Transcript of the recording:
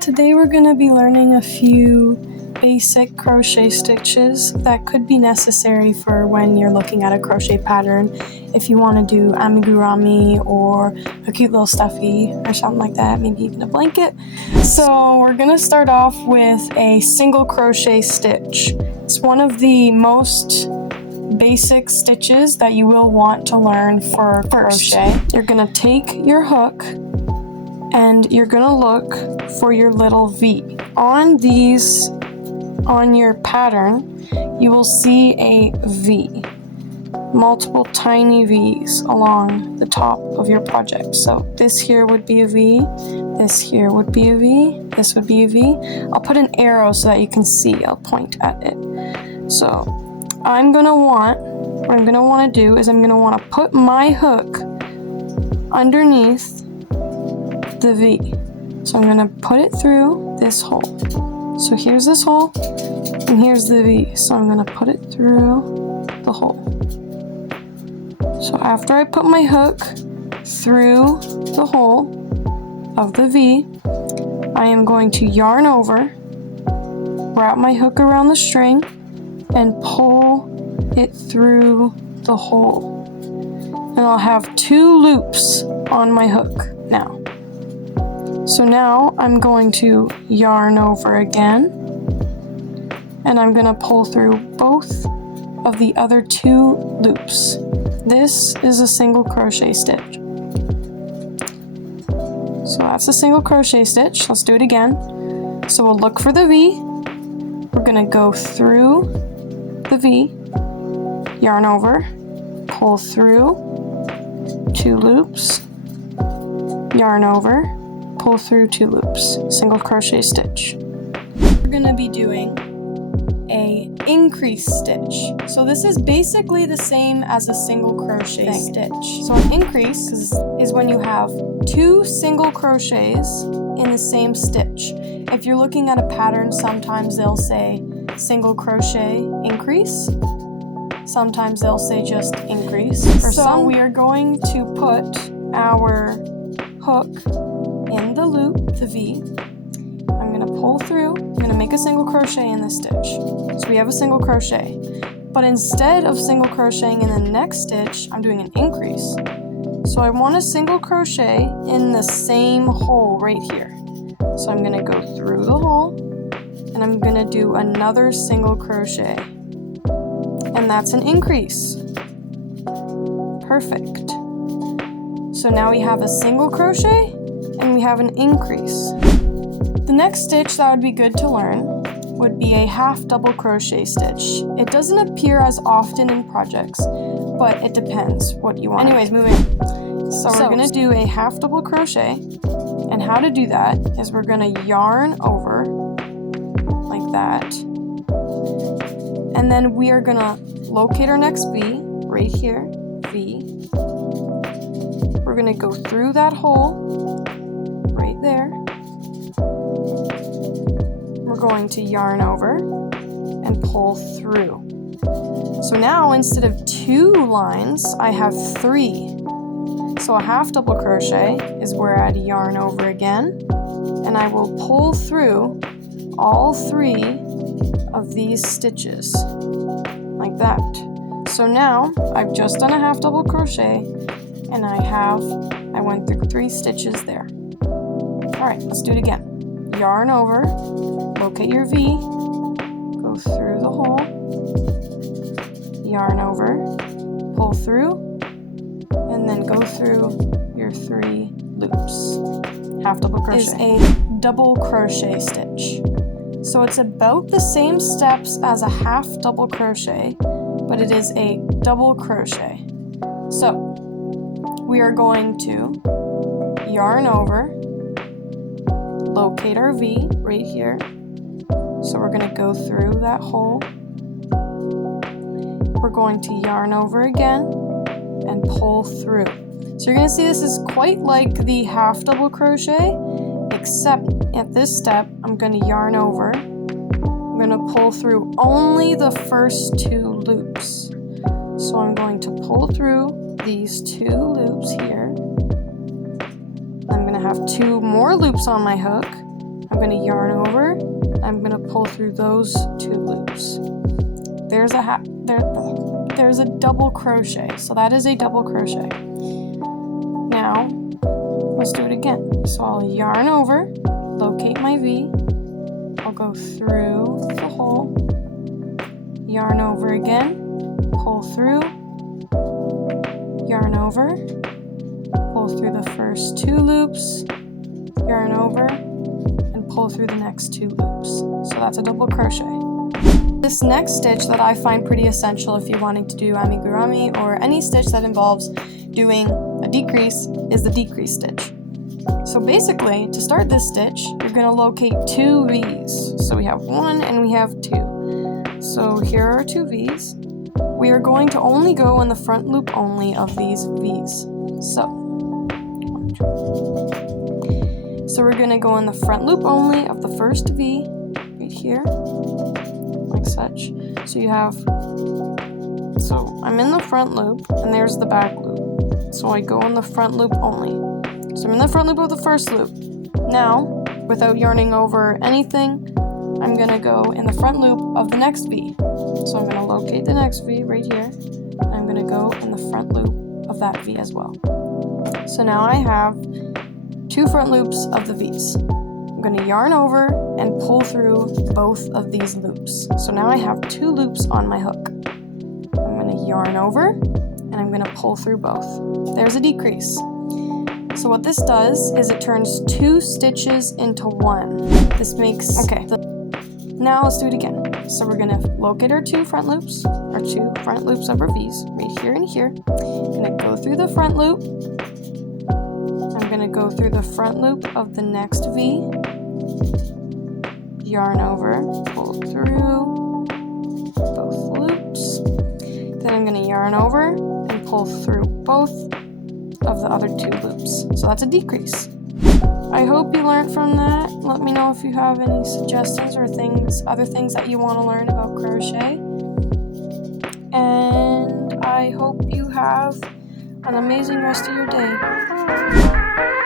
Today we're going to be learning a few basic crochet stitches that could be necessary for when you're looking at a crochet pattern. If you want to do amigurumi or a cute little stuffy or something like that, maybe even a blanket. So we're going to start off with a single crochet stitch. It's one of the most basic stitches that you will want to learn for crochet. You're going to take your hook and you're going to look for your little V. On your pattern, you will see a V, multiple tiny V's along the top of your project. So this here would be a V, this here would be a V, this would be a V. I'll put an arrow so that you can see, I'll point at it. So what I'm gonna want to do is I'm gonna want to put my hook underneath the V. So I'm gonna put it through this hole. So here's this hole, and here's the V. So I'm gonna put it through the hole. So after I put my hook through the hole of the V, I am going to yarn over, wrap my hook around the string, and pull it through the hole. And I'll have 2 loops on my hook now. So now I'm going to yarn over again, and I'm going to pull through both of the other 2 loops. This is a single crochet stitch. So that's a single crochet stitch. Let's do it again. So we'll look for the V. We're going to go through the V, yarn over, pull through 2 loops, yarn over, pull through 2 loops, single crochet stitch. We're going to be doing a increase stitch. So this is basically the same as a single crochet stitch. So an increase is when you have 2 single crochets in the same stitch. If you're looking at a pattern, sometimes they'll say single crochet increase. Sometimes they'll say just increase. For some, we are going to put our hook in the loop, the V. I'm going to pull through, I'm going to make a single crochet in this stitch. So we have a single crochet. But instead of single crocheting in the next stitch, I'm doing an increase. So I want a single crochet in the same hole right here. So I'm going to go through the hole, and I'm going to do another single crochet. And that's an increase. Perfect. So now we have a single crochet, and we have an increase. The next stitch that would be good to learn would be a half double crochet stitch. It doesn't appear as often in projects, but it depends what you want. Anyways, moving on. So we're gonna do a half double crochet, and how to do that is we're gonna yarn over like that, and then we are gonna locate our next V right here, V. We're gonna go through that hole right there. We're going to yarn over and pull through. So now instead of 2 lines, I have 3. So a half double crochet is where I'd yarn over again, and I will pull through all 3 of these stitches like that. So now I've just done a half double crochet, and I went through 3 stitches there. Alright, let's do it again. Yarn over, locate your V, go through the hole, yarn over, pull through, and then go through your 3 loops. Half double crochet is a double crochet stitch. So it's about the same steps as a half double crochet, but it is a double crochet. So we are going to yarn over, locate our V right here. So we're going to go through that hole. We're going to yarn over again and pull through. So you're going to see this is quite like the half double crochet, except at this step I'm going to yarn over. I'm going to pull through only the first 2 loops. So I'm going to pull through these 2 loops here. I'm going to have 2 more loops on my hook. I'm going to yarn over. I'm going to pull through those 2 loops. There's a double crochet, so that is a double crochet. Now, let's do it again. So I'll yarn over, locate my V, I'll go through the hole, yarn over again, pull through, yarn over, pull through the first 2 loops, yarn over, and pull through the next 2 loops. So that's a double crochet. This next stitch that I find pretty essential if you're wanting to do amigurumi or any stitch that involves doing a decrease is the decrease stitch. So basically, to start this stitch, you're going to locate 2 V's. So we have 1 and we have 2. So here are 2 V's. We are going to only go in the front loop only of these V's. So we're going to go in the front loop only of the first V right here, like such. So I'm in the front loop and there's the back loop. So I go in the front loop only. So I'm in the front loop of the first loop. Now, without yarning over anything, I'm going to go in the front loop of the next V. So I'm going to locate the next V right here, and I'm going to go in the front loop of that V as well. So now I have 2 front loops of the V's. I'm going to yarn over and pull through both of these loops. So now I have 2 loops on my hook. I'm going to yarn over, and I'm going to pull through both. There's a decrease. So what this does is it turns 2 stitches into 1. This makes, now let's do it again. So we're gonna locate our 2 front loops, our 2 front loops of our V's, right here and here. I'm gonna go through the front loop. I'm gonna go through the front loop of the next V, yarn over, pull through both loops. Then I'm gonna yarn over and pull through both of the other 2 loops. So that's a decrease. I hope you learned from that. Let me know if you have any suggestions or other things that you want to learn about crochet. And I hope you have an amazing rest of your day. Bye.